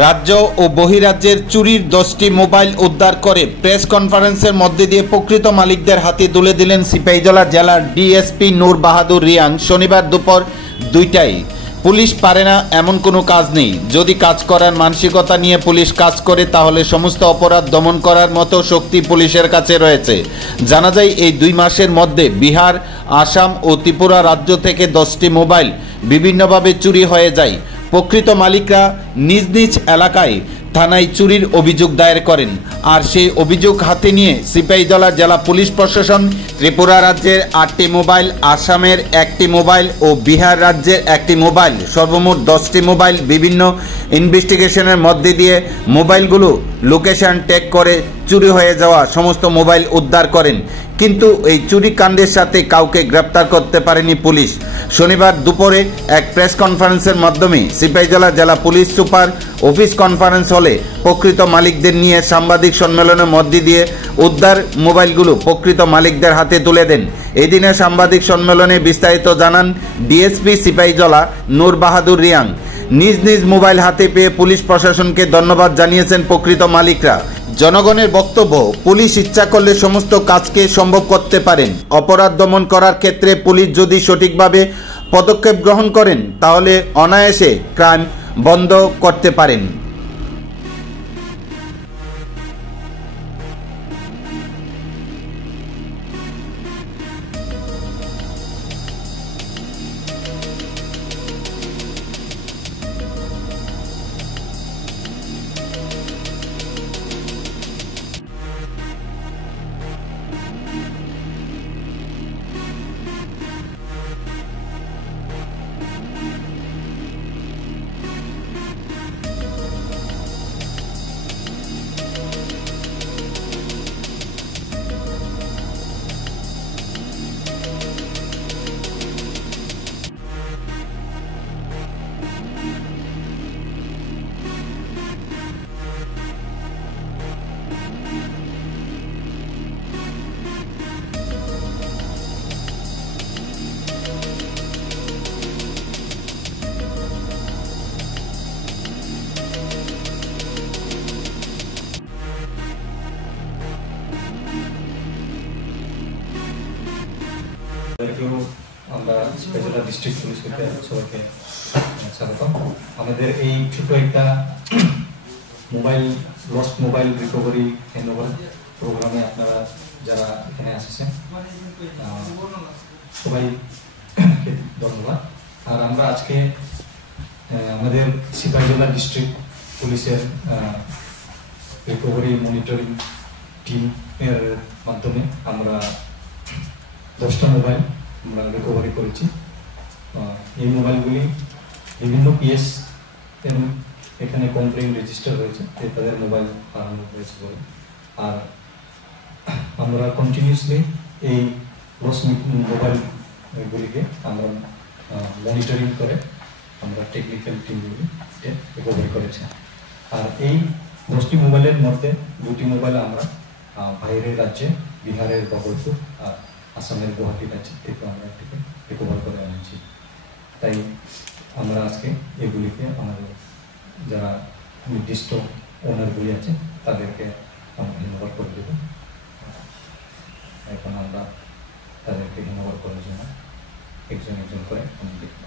রাজ্য ও বহিরাজ্যের চুরির 10টি মোবাইল উদ্ধার করে প্রেস কনফারেন্সের মধ্যে দিয়ে প্রকৃত মালিকদের হাতে তুলে দিলেন সিপাহীজলা জেলার ডিএসপি নূর বাহাদুর রিয়াং। শনিবার দুপুর 2টায়। পুলিশ পারে না এমন কোনো কাজ নেই। যদি কাজ করার মানসিকতা নিয়ে পুলিশ কাজ করে তাহলে সমস্ত অপরাধ দমন করার মতো শক্তি পুলিশের কাছে রয়েছে। জানা যায় এই 2 মাসের মধ্যে বিহার, আসাম ও ত্রিপুরা রাজ্য থেকে 10টি মোবাইল বিভিন্নভাবে চুরি হয়ে যায়। প্রকৃত মালিকরা নিজ নিজ এলাকায় থানায় চুরির অভিযোগ দায়ের করেন, আর সেই অভিযোগ হাতে নিয়ে সিপাহীজলা জেলা পুলিশ প্রশাসন ত্রিপুরা রাজ্যের 8টি মোবাইল, আসামের 1টি মোবাইল ও বিহার রাজ্যের 1টি মোবাইল, সর্বমোট 10টি মোবাইল বিভিন্ন ইনভেস্টিগেশনের মধ্যে দিয়ে মোবাইলগুলো লোকেশন ট্যাগ করে চুরি হয়ে যাওয়া সমস্ত মোবাইল উদ্ধার করেন। কিন্তু এই চুরি কাণ্ডের সাথে কাউকে গ্রেপ্তার করতে পারেনি পুলিশ। শনিবার দুপুরে এক প্রেস কনফারেন্সের মাধ্যমে সিপাহীজলা জেলা পুলিশ সুপার অফিস কনফারেন্স হলে প্রকৃত মালিকদের নিয়ে সাংবাদিক সম্মেলনের মধ্যে দিয়ে উদ্ধার মোবাইলগুলো প্রকৃত মালিকদের হাতে তুলে দেন। এই দিনে সাংবাদিক সম্মেলনে বিস্তারিত জানান ডিএসপি সিপাহীজলা নূর বাহাদুর রিয়াং। নিজ নিজ মোবাইল হাতে পেয়ে পুলিশ প্রশাসনকে ধন্যবাদ জানিয়েছেন প্রকৃত মালিকরা। জনগণের বক্তব্য, পুলিশ ইচ্ছা করলে সমস্ত কাজকে সম্ভব করতে পারেন। অপরাধ দমন করার ক্ষেত্রে পুলিশ যদি সঠিকভাবে পদক্ষেপ গ্রহণ করেন তাহলে অনায়াসে ক্রাইম বন্ধ করতে পারেন। আমরা সিপাহীজলা ডিস্ট্রিক্ট পুলিশ থেকে সবাইকে স্বাগতম। আমাদের এই ছোট একটা mobile lost mobile recovery handover প্রোগ্রামে আপনারা যারা এখানে আসছেন সবাইকে ধন্যবাদ। আর আমরা আজকে আমাদের সিপাহীজলা ডিস্ট্রিক্ট পুলিশের রিকভারি মনিটরিং টিমের মাধ্যমে আমরা 10টা মোবাইল আমরা রিকভারি করেছি। এই মোবাইলগুলি বিভিন্ন পিএস এখানে কমপ্লেইন রেজিস্টার রয়েছে, তাদের মোবাইল হারানো হয়েছে বলে। আর আমরা কন্টিনিউসলি এই লস মোবাইলগুলিকে আমরা মনিটরিং করে আমরা টেকনিক্যাল টিমগুলিকে রিকভারি করেছি। আর এই 10টি মোবাইলের মধ্যে 2টি মোবাইল আমরা বাইরের রাজ্যে বিহারের বগলপুর আর আসামের গুয়াহাটি রাজ্য থেকে আমরা এটিকে রিকভার করে আনছি। তাই আমরা আজকে এগুলিকে আমাদের যারা নির্দিষ্ট ওনারগুলি আছে তাদেরকে আমরা হ্যান্ডওভার করে দেব। এখন আমরা তাদেরকে হ্যান্ডওভার করার জন্য একজন একজন করে আমি দেখব।